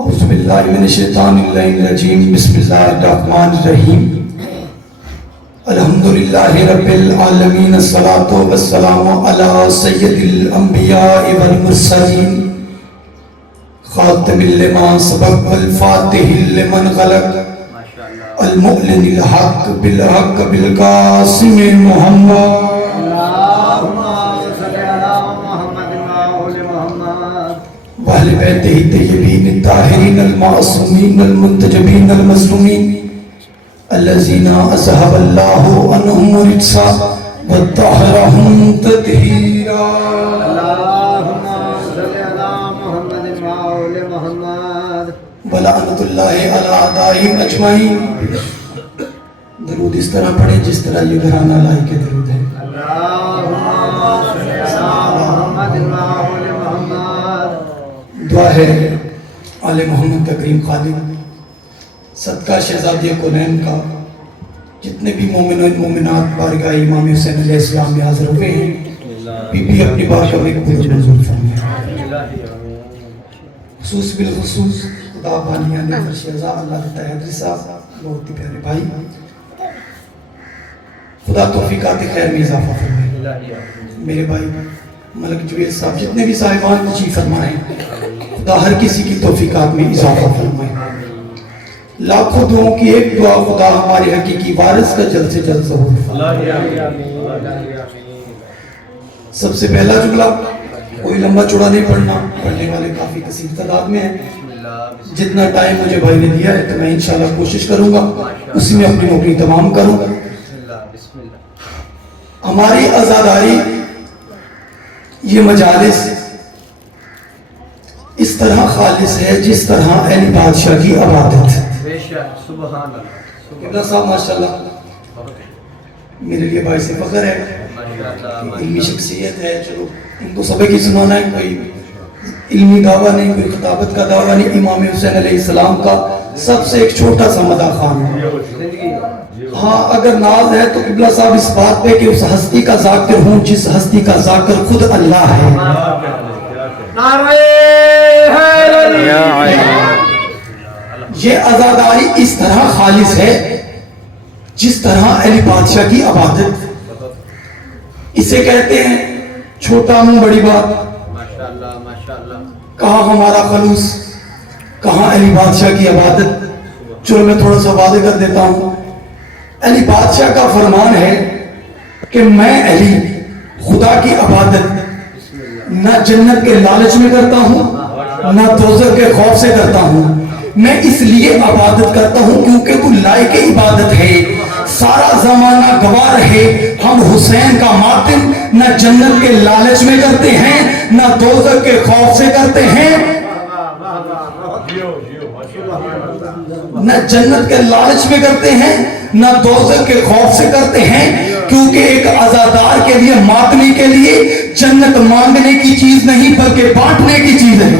اعوذ باللہ من الشیطان الرجیم بسم اللہ الرحمن الرحیم الحمدللہ رب العالمین الصلاۃ والسلام علی سید الانبیاء والمرسلین خاتم لما سبق والفاتح لمن غلق المعلن الحق بالحق بالقاسم محمد وأهل بيته الطيبين الطاهرين المعصومين المنتجبين المظلومين الذين أذهب الله عنهم الرجس وطهرهم تطهيرا اللهم صل على محمد وآل محمد ولعنة الله على أعدائهم أجمعين. درود اس طرح پڑھیں جس طرح یہ گھرانہ لائی کے درود ہے. اللهم صل على محمد وآل محمد. دعا ہے آل محمد کا کریم خالق صدقہ شہزادی کونین کا جتنے بھی مومن و مومنات بارگاہ امام حسین علیہ السلام میں حاضر ہوئے ہیں بی بی اپنی بارگاہ میں قبول منظور فرمائے. خصوص بالخصوص خدا بانیان فرشیزہ اللہ دیتا ہے حضری صاحب بہت ہی پیارے بھائی خدا توفیقات خیر میں اضافہ فرمائے. میرے بھائی ملک جویل صاحب جتنے بھی صاحبان تشریف فرما ہیں خدا ہر کسی کی توفیقات میں اضافہ فرمائے. لاکھوں دعاؤں کی ایک دعا خدا ہمارے حقیقی وارث کا جلد سے جلد ظہور فرمائے. سب سے پہلا جملہ کوئی لمبا چوڑا نہیں پڑھنا, پڑھنے والے کافی کثیر تعداد میں ہیں. جتنا ٹائم مجھے بھائی نے دیا ہے تو میں انشاءاللہ کوشش کروں گا اسی میں اپنی نوکری تمام کروں. ہماری عزاداری یہ مجالس اس طرح خالص ہے جس طرح اہل بادشاہ کی عبادت ہے. قبلہ صاحب ماشاءاللہ میرے لیے باعث فخر ہے, علمی شخصیت ہے. چلو ان کو سبق ہی سنانا ہے, کوئی علمی دعویٰ نہیں, کوئی خطابت کا دعویٰ نہیں. امام حسین علیہ السلام کا سب سے ایک چھوٹا سا مداح خوان ہے. ہاں اگر ناز ہے تو قبلہ صاحب اس بات پہ کہ اس ہستی کا ذاکر ہوں جس ہستی کا ذاکر خود اللہ ہے. یہ عزاداری اس طرح خالص ہے جس طرح اہل بادشاہ کی عبادت. اسے کہتے ہیں چھوٹا منہ بڑی بات. کہاں ہمارا خلوص, کہاں اہل بادشاہ کی عبادت. چلو میں تھوڑا سا واضح کر دیتا ہوں. اہل بادشاہ کا فرمان ہے کہ میں اہل خدا کی عبادت نہ جنت کے لالچ میں کرتا ہوں نہ دوزخ کے خوف سے کرتا ہوں. میں اس لیے عبادت کرتا ہوں کیونکہ وہ لائق عبادت ہے. سارا زمانہ گواہ ہے ہم حسین کا ماتم نہ جنت کے لالچ میں کرتے ہیں نہ دوزخ کے خوف سے کرتے ہیں. نہ جنت کے لالچ میں کرتے ہیں نہ دوزخ کے خوف سے کرتے ہیں کیونکہ ایک عزادار کے لیے ماتمی کے لیے جنت مانگنے کی چیز نہیں بلکہ بانٹنے کی چیز ہے.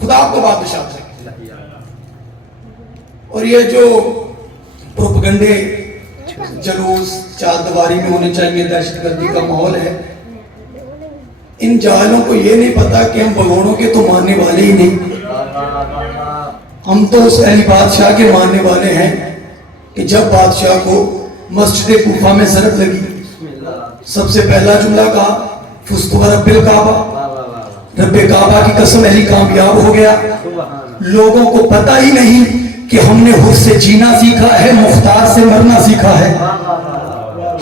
خدا آپ کو بات بشارت ہے. اور یہ جو پروپگنڈے جلوس چار دیواری میں ہونے چاہیے دہشت گردی کا ماحول ہے, ان جاہلوں کو یہ نہیں پتا کہ ہم بگوڑوں کے تو ماننے والے ہی نہیں. ہم تو اس اہل بادشاہ کے ماننے والے ہیں کہ جب بادشاہ کو مسجد کوفہ میں ضرب لگی سب سے پہلا جملہ کہا فزت برب الکعبہ, رب کعبہ کی قسم اہلی کامیاب ہو گیا. لوگوں کو پتہ ہی نہیں کہ ہم نے حر سے جینا سیکھا ہے, مختار سے مرنا سیکھا ہے.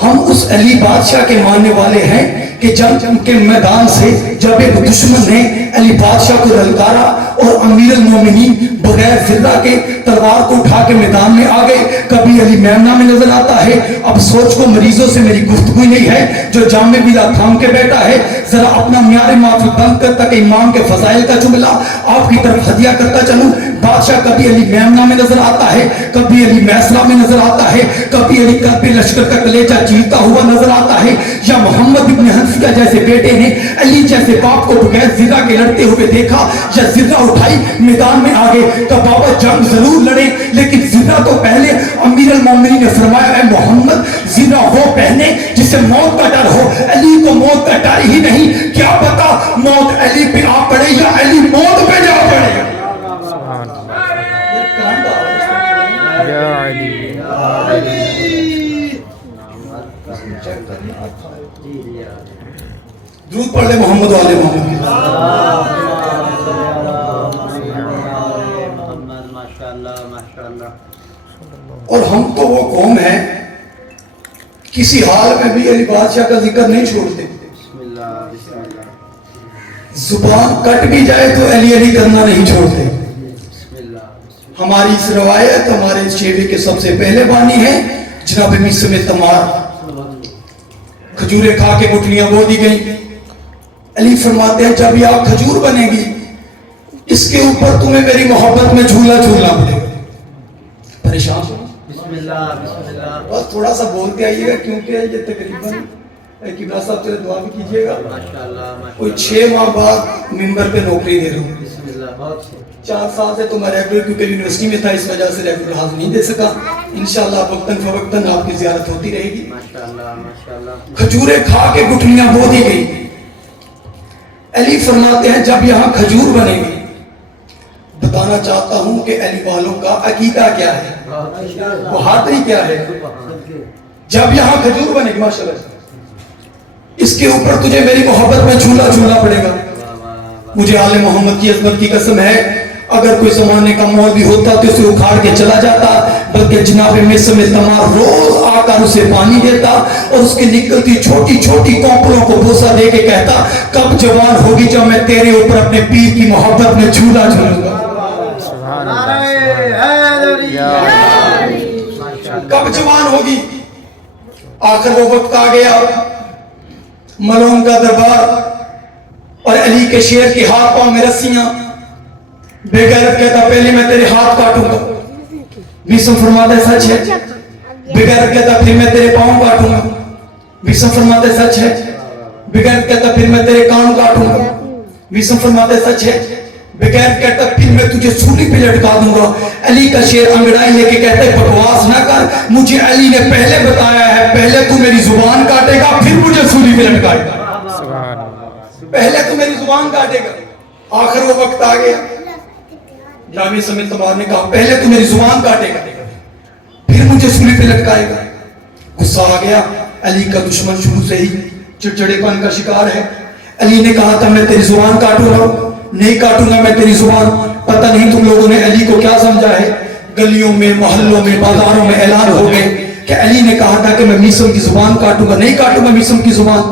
ہم اس علی بادشاہ کے ماننے والے ہیں کہ جنگ کے میدان سے جب ایک دشمن نے علی بادشاہ کو للکارا اور امیر المومنین بغیر ذرہ کے تلوار کو اٹھا کے میدان میں آ گئے. کبھی علی میمنہ میں نظر آتا ہے. اب سوچ کو مریضوں سے میری گفتگو نہیں ہے جو جامع بیلا تھام کے بیٹھا ہے. ذرا اپنا معیار معافی بند کرتا کہ امام کے فضائل کا جملہ آپ کی طرف ہدیہ کرتا چلوں. بادشاہ کبھی علی میمنہ میں نظر آتا ہے, کبھی علی میسرہ میں نظر آتا ہے, کبھی علی کرب لشکر کا کلیجہ چیرتا ہوا نظر آتا ہے. یا محمد ابن حنفیہ جیسے بیٹے نے علی جیسے باپ کو بغیر ذرہ کے لڑتے ہوئے دیکھا یا ذرہ اٹھائی میدان میں آگے تو بابا جنگ ضرور لڑے لیکن ذرہ تو پہلے. امیر المومنین نے فرمایا اے محمد ذرہ وہ پہنے جسے موت کا ڈر ہو. علی کو موت کا ڈر ہی نہیں, کیا پتا موت علی پہ آ پڑے یا علی موت محمد و آل محمد کی اور ہم تو وہ قوم ہے کسی حال میں بھی علی بادشاہ کا ذکر نہیں چھوڑتے. زبان کٹ بھی جائے تو علی علی کرنا نہیں چھوڑتے. ہماری اس روایت ہمارے اس شیوے کے سب سے پہلے بانی ہیں جناب میثم تمار. کھجوریں کھا کے گٹھلیاں بو دی گئیں. علی فرماتے ہیں جب یہ کھجور بنے گی اس کے اوپر تمہیں میری محبت میں جھولا جھولنا پڑے گا. پریشان ہو بس تھوڑا سا بولتے آئیے گا کیونکہ یہ تقریباً قبلہ صاحب چلے دعا بھی کیجیے گا. کوئی 6 ماہ بعد ممبر پہ نوکری دے رہا ہوں. 4 سال سے تو میں ریگولر کیونکہ یونیورسٹی میں تھا اس وجہ سے ریگولر حاضر نہیں دے سکا. انشاءاللہ وقتاً فوقتاً آپ کی زیارت ہوتی رہے گی. کھجوریں کھا کے گٹھلیاں بو دی گئی. علی فرماتے ہیں جب یہاں کھجور بنے گی بتانا چاہتا ہوں کہ علی والوں کا عقیدہ کیا ہے, بہادری کیا ہے. جب یہاں کھجور بنے گی ماشاءاللہ اس کے اوپر تجھے میری محبت میں جھولا جھولنا پڑے گا. مجھے آل محمد کی عظمت کی قسم ہے اگر کوئی زمانے کا مول بھی ہوتا تو اسے اکھاڑ کے چلا جاتا, بلکہ جناب میثم تمار روز آ کر اسے پانی دیتا اور اس کی نکلتی چھوٹی چھوٹی کونپلوں کو بوسہ دے کے کہتا کب جوان ہوگی جب میں تیرے اوپر اپنے پیر کی محبت میں جھولا جھولوں گا. کب جوان ہوگی. آخر وہ وقت آ گیا ملون کا دربار اور علی کے شیر کے ہاتھ پاؤں میں رسیاں. بے غیرت کہتا پہلے میں تیرے ہاتھ کاٹوں گا. میثم فرماتا ہے سچ ہے. بے غیرت کہتا پھر میں تیرے پاؤں کاٹوں گا. میثم فرماتا ہے سچ ہے. بے غیرت کہتا پھر میں تیرے کان کاٹوں گا. میثم فرماتا ہے سچ ہے. بے غیرت کہتا پھر میں تجھے سولی پہ لٹکا دوں گا. علی کا شیر انگڑائی لے کے کہتا ہے بکواس نہ کر, مجھے علی نے پہلے بتایا ہے پہلے تو میری زبان کاٹے گا پھر مجھے سولی پہ لٹکائے گا. پہلے تو میری زبان کاٹے گا. آخر وہ وقت آ گیا جامع میثم تمار نے کہا پہلے تو میری زبان کاٹے گا پھر مجھے سولی پہ لٹکائے گا. غصہ آ گیا. علی کا دشمن شروع سے ہی چڑچڑے پن کا شکار ہے. علی نے کہا تھا میں تیری زبان کاٹوں گا, نہیں کاٹوں گا میں تیری زبان. پتہ نہیں تم لوگوں نے علی کو کیا سمجھا ہے. گلیوں میں محلوں میں بازاروں میں اعلان ہو گئے کہ علی نے کہا تھا کہ میں میثم کی زبان کاٹوں گا, نہیں کاٹوں گا میثم کی زبان.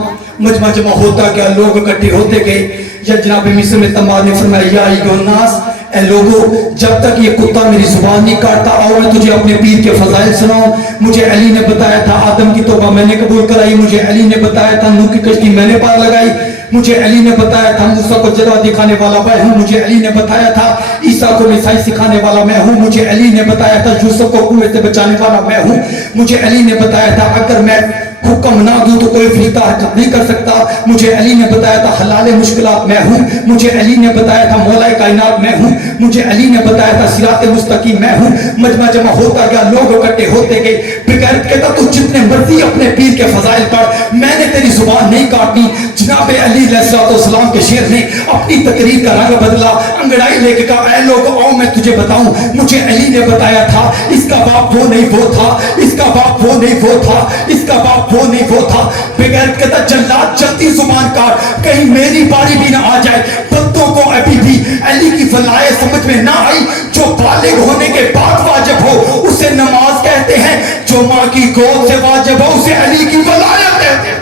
مجمع جمع ہوتا کیا لوگ اکٹھے ہوتے گئے. یا جناب میثم تمار نے فرمایا یا ایھا الناس, اے لوگوں جب تک یہ کتا میری زبان نہیں کاٹتا اور میں تجھے اپنے پیر کے فضائل سناؤں. مجھے علی نے بتایا تھا آدم کی توبہ میں نے قبول کرائی. مجھے علی نے بتایا تھا نوح کی کشتی میں نے پار لگائی. مجھے علی نے بتایا تھا موسیٰ کو جلوہ دکھانے والا میں ہوں. مجھے علی نے بتایا تھا عیسیٰ کو عیسائی سکھانے والا میں ہوں. مجھے علی نے بتایا تھا یوسف کو کنویں سے بچانے والا میں ہوں. مجھے علی نے بتایا تھا اگر میں حکم نہ دوں تو کوئی فرشتہ حرکت نہیں کر سکتا. مجھے علی نے بتایا تھا حلال مشکلات میں ہوں. مجھے علی نے بتایا تھا مولا کائنات میں ہوں. مجھے علی نے بتایا تھا صراط مستقیم میں ہوں. مجمع جمع ہوتا گیا لوگ اکٹھے ہوتے گئے. بغیرت کہتا تو جتنے مرضی اپنے پیر کے فضائل پڑھ, میں نے تیری زبان نہیں کاٹنی. جناب علی علیہ السلام کے شیر نے اپنی تقریر کا رنگ بدلا. انگڑائی لے کے کہا اے لوگ آؤ میں تجھے بتاؤں. مجھے علی نے بتایا تھا اس کا باپ وہ نہیں وہ تھا, اس کا باپ وہ نہیں وہ تھا, اس کا باپ وہ نہیں وہ تھا. بغیرت کہتا جلاد جلدی زبان کاٹ کہیں میری باری بھی نہ آ جائے. بندوں کو ابھی بھی علی کی فلائے سمجھ میں نہ آئی. جو بالغ ہونے کے بعد واجب ہو اسے نماز کہتے ہیں, جو ماں کی گود سے واجب ہو اسے علی کی ولایت کہتے ہیں.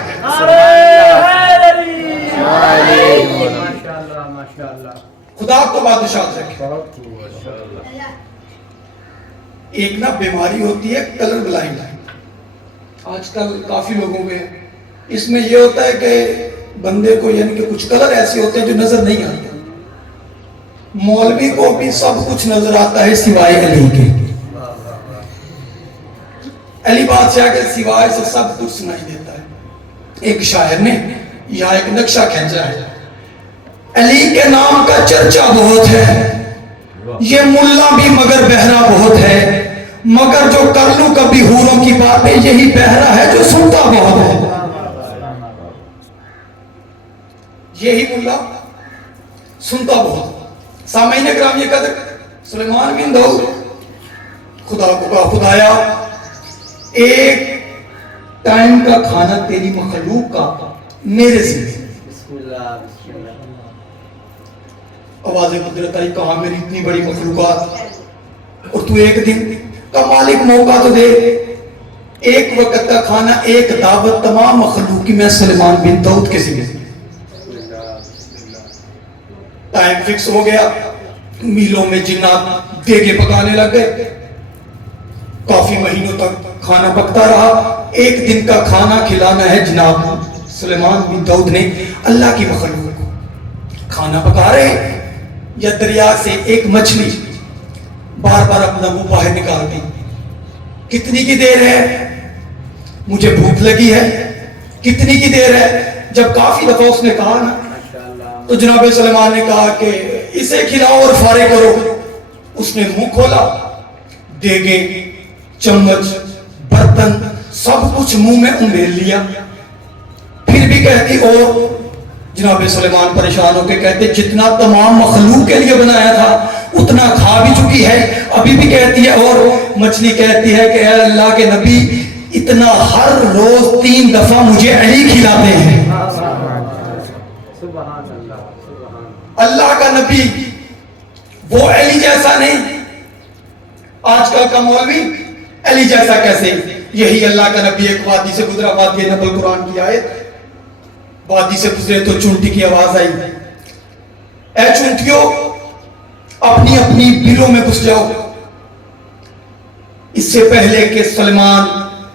خدا کو بادشاہ رکھے. ایک نا بیماری ہوتی ہے کلر بلائنڈ, آج کل کافی لوگوں میں. اس میں یہ ہوتا ہے کہ بندے کو یعنی کہ کچھ کلر ایسے ہوتے ہیں جو نظر نہیں آتے. مولوی کو بھی سب کچھ نظر آتا ہے سوائے علی کے. علی بادشاہ کے سوائے سے سب کچھ سنائی دیتا ہے. ایک شاعر نے یہاں ایک نقشہ کھینچا ہے. علی کے نام کا چرچا بہت ہے, یہ ملا بھی مگر بہرا بہت ہے, مگر جو کر لوں کبھی حوروں کی باتیں یہی بہرا ہے جو سنتا بہت ہے. یہی ملا سنتا بہت. سامعین کرام یہ قدر سلیمان بن داؤد خدا کو کہا خدایا ایک ٹائم کا کھانا تیری مخلوق کا میرے ذمہ. بسم اللہ آواز قدرت آئی کہاں میری اتنی بڑی مخلوقات اور تو ایک دن کا مالک موقع تو دے ایک وقت کا کھانا ایک دعوت تمام مخلوق کی میں سلیمان بن داؤد کے ذمہ ٹائم فکس ہو گیا میلوں میں جنات دیگے پکانے لگ گئے کافی مہینوں تک کھانا پکتا رہا ایک دن کا کھانا کھلانا ہے جناب سلیمان بن داؤد نے اللہ کی مخلوق کو کھانا پکا رہے یا دریا سے ایک مچھلی بار بار اپنا منہ باہر نکالتی کتنی کی دیر ہے مجھے بھوک لگی ہے کتنی کی دیر ہے جب کافی دفعہ اس نے کہا نا تو جناب سلیمان نے کہا کہ اسے کھلاؤ اور فارغ کرو اس نے منہ کھولا دیگے چمچ برتن سب کچھ منہ میں انڈیل لیا پھر بھی کہتی اور جناب سلیمان پریشان ہو کے کہتے جتنا تمام مخلوق کے لیے بنایا تھا اتنا کھا بھی چکی ہے ابھی بھی کہتی ہے اور مچھلی کہتی ہے کہ اے اللہ کے نبی اتنا ہر روز 3 دفعہ مجھے علی کھلاتے ہیں اللہ کا نبی وہ علی جیسا نہیں آج کل کا مولوی علی جیسا کیسے یہی اللہ کا نبی ایک وادی سے گزرا وادی نبل قرآن کی آیت وادی سے گزرے تو چونٹی کی آواز آئی اے چونٹیوں اپنی اپنی بلوں میں گھس جاؤ اس سے پہلے کہ سلیمان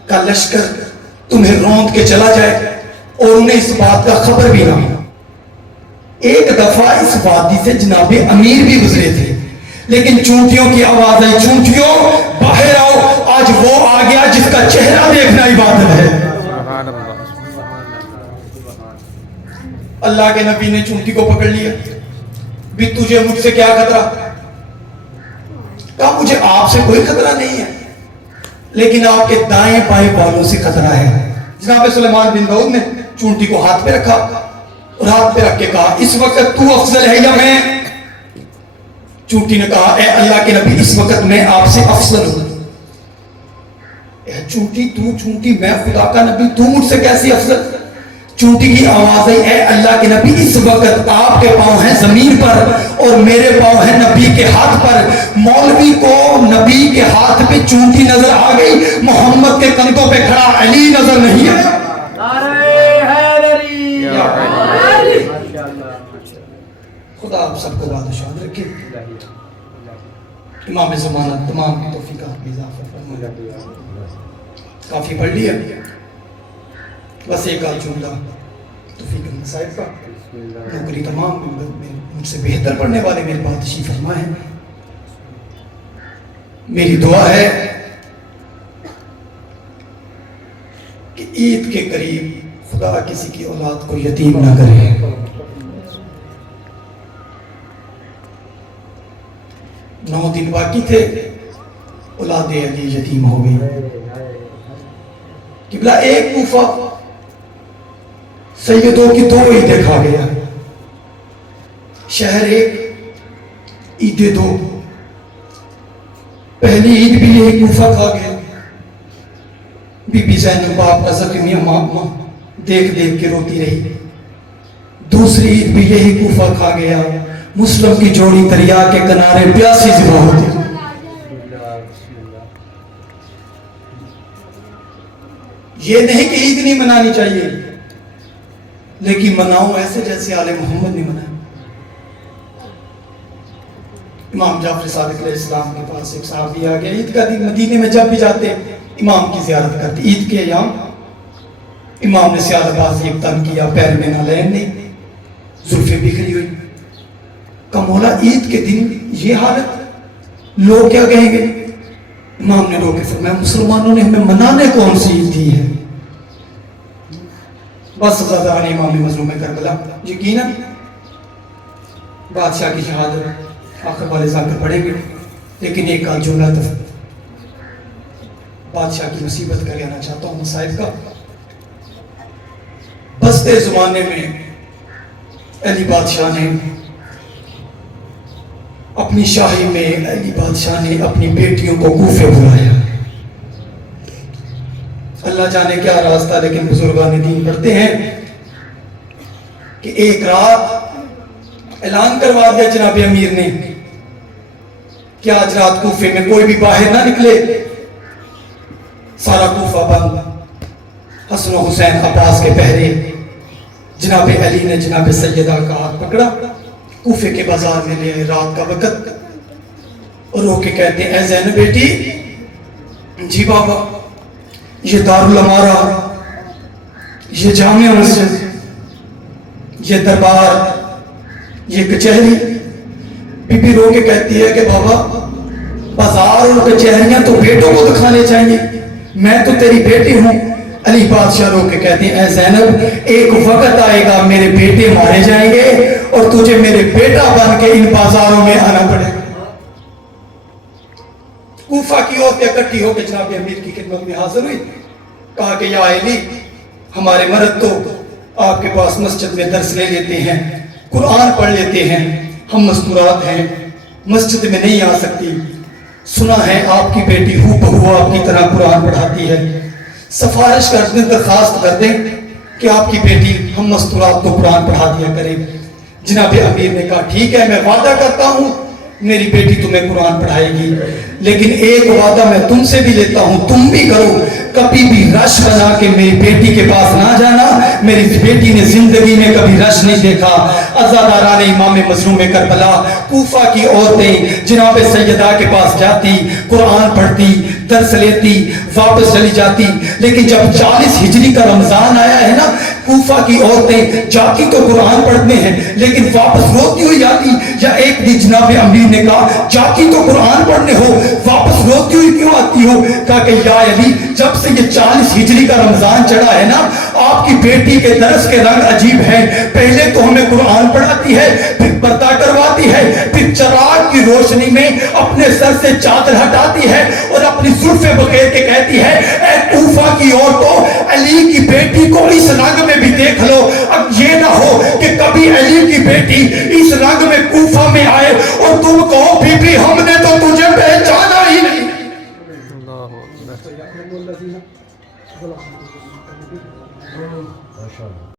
کا لشکر تمہیں روند کے چلا جائے اور انہیں اس بات کا خبر بھی نہ ہو ایک دفعہ اس وادی سے جناب امیر بھی گزرے تھے لیکن چونٹیوں کی آواز آئی چونٹیوں باہر آؤ آج وہ آ گیا جس کا چہرہ دیکھنا عبادت ہے اللہ کے نبی نے چونٹی کو پکڑ لیا بھی تجھے مجھ سے کیا خطرہ کہا مجھے آپ سے کوئی خطرہ نہیں ہے لیکن آپ کے دائیں بائیں بالوں سے خطرہ ہے جناب سلیمان بن داؤد نے چونٹی کو ہاتھ پہ رکھا اور ہاتھ پہ رکھ کے کہا اس وقت تو افضل ہے یا میں چونٹی نے کہا اے اللہ کے نبی اس وقت میں آپ سے افضل ہوں اے چونٹی تو چونٹی میں خدا کا نبی تو مجھ سے کیسی افضل چونٹی کی آواز ہے اے اللہ کے نبی اس وقت آپ کے پاؤں ہیں زمین پر اور میرے پاؤں ہیں نبی کے ہاتھ پر مولوی کو نبی کے ہاتھ پہ چونٹی نظر آ گئی محمد کے کندھوں پہ کھڑا علی نظر نہیں ہے خدا آپ سب کو بادشاہ رکھے امام زمانہ تمام کی توفیقات میں اضافہ فرمائے کافی پڑھ لیا بس ایک آج جملہ توفیق صاحب کا نوکری تمام مجھ سے بہتر پڑھنے والے میرے بات تشریف فرما ہے میری دعا ہے کہ عید کے قریب خدا کسی کی اولاد کو یتیم نہ کرے 9 دن باقی تھے اولاد علی یتیم ہو گئی قبلہ ایک کوفہ سیدوں کی 2 عیدیں کھا گیا شہر ایک عیدیں 2 پہلی عید بھی یہی کوفہ کھا گیا بی بی زینب باپ کا زخمی اماں دیکھ دیکھ کے روتی رہی دوسری عید بھی یہی کوفہ کھا گیا مسلم کی جوڑی دریا کے کنارے پیاسی ذبح ہوتی یہ نہیں کہ عید نہیں منانی چاہیے لیکن مناؤ ایسے جیسے آل محمد نے منایا امام جعفر صادق علیہ السلام کے پاس ایک صحابی آ گیا عید کا دن مدینے میں جب بھی جاتے امام کی زیارت کرتے عید کے ایام امام نے سیادہ بازی تن کیا پیر میں نہ لین نہیں زلفیں بکھری ہوئی کہ مولا عید کے دن یہ حالت لوگ کیا کہیں گے امام نے رو کے فرمایا مسلمانوں نے ہمیں منانے کون سی عید دی ہے بس غزان امام مظلوم کربلا یقیناً بادشاہ کی شہادت آخر والے ذاکر پڑھیں گے لیکن ایک آج جملہ بادشاہ کی مصیبت کا کہنا چاہتا ہوں مصائب کا بستے زمانے میں علی بادشاہ نے اپنی شاہی میں علی بادشاہ نے اپنی بیٹیوں کو کوفے بلایا اللہ جانے کیا راستہ لیکن بزرگان دین پڑھتے ہیں کہ ایک رات اعلان کروا دیا جناب امیر نے کہ آج رات کوفے میں کوئی بھی باہر نہ نکلے. سارا کوفہ بند. حسن و حسین عباس کے پہرے. جناب علی نے جناب سیدہ کا ہاتھ پکڑا, کوفے کے بازار میں لے آئے رات کا وقت, اور رو کے کہتے ہیں اے زینب بیٹی, جی بابا, یہ دارالامارہ, یہ جامع مسجد, یہ دربار, یہ کچہری. بی بی رو کے کہتی ہے کہ بابا بازار اور کچہریاں تو بیٹوں کو دکھانے چاہیے, میں تو تیری بیٹی ہوں. علی بادشاہ رو کے کہتے ہیں اے زینب, ایک وقت آئے گا میرے بیٹے مارے جائیں گے اور تجھے میرے بیٹا بن کے ان بازاروں میں آنا پڑے گا. کوفہ کی عورتیں اکٹھی ہو کے جناب امیر کی خدمت میں حاضر ہوئی. کہا کہ یا علی, ہمارے مرد تو آپ کے پاس مسجد میں درس لے لیتے ہیں, قرآن پڑھ لیتے ہیں, ہم مستورات ہیں, مسجد میں نہیں آ سکتی. سنا ہے آپ کی بیٹی ہو بہو آپ کی طرح قرآن پڑھاتی ہے, سفارش کر دیں, درخواست کر دیں کہ آپ کی بیٹی ہم مستورات کو قرآن پڑھا دیا کرے. جناب امیر نے کہا ٹھیک ہے, میں وعدہ کرتا ہوں میری بیٹی تمہیں قرآن پڑھائے گی, لیکن ایک وعدہ میں تم سے بھی لیتا ہوں, تم بھی کرو, کبھی بھی رش بنا کے میری بیٹی کے پاس نہ جانا. میری بیٹی نے زندگی میں کبھی رش نہیں دیکھا. عزاداران امام مظلوم کربلا, کوفہ کی عورتیں جناب سیدہ کے پاس جاتی, قرآن پڑھتی, درس لیتی, واپس چلی جاتی. لیکن جب 40 ہجری کا رمضان آیا ہے نا, کوفہ کی عورتیں جاتی تو قرآن پڑھتے ہیں لیکن واپس روتی ہوئی جاتی. یا ایک دن جناب امیر نے کہا جاتی تو قرآن پڑھنے ہو, واپس روتی ہوئی کیوں آتی ہو؟ کہا کہ یا علی, جب سے یہ 40 ہجری کا رمضان چڑھا ہے نا, آپ کی بیٹی کے درس کے رنگ عجیب ہیں. پہلے تو ہمیں قرآن پڑھاتی ہے, پھر پردہ کرواتی ہے, پھر چراغ کی روشنی میں اپنے سر سے چادر ہٹاتی ہے اور اپنی زلفیں بکیر کے کہتی ہے اے کوفہ کی عورتوں, علی کی بیٹی کو اس رنگ میں بھی دیکھ لو. اب یہ نہ ہو کہ کبھی علی کی بیٹی اس رنگ میں کوفہ میں آئے اور تم کہو بی بی ہم نے تو تجھے پہچانا ہی نہیں.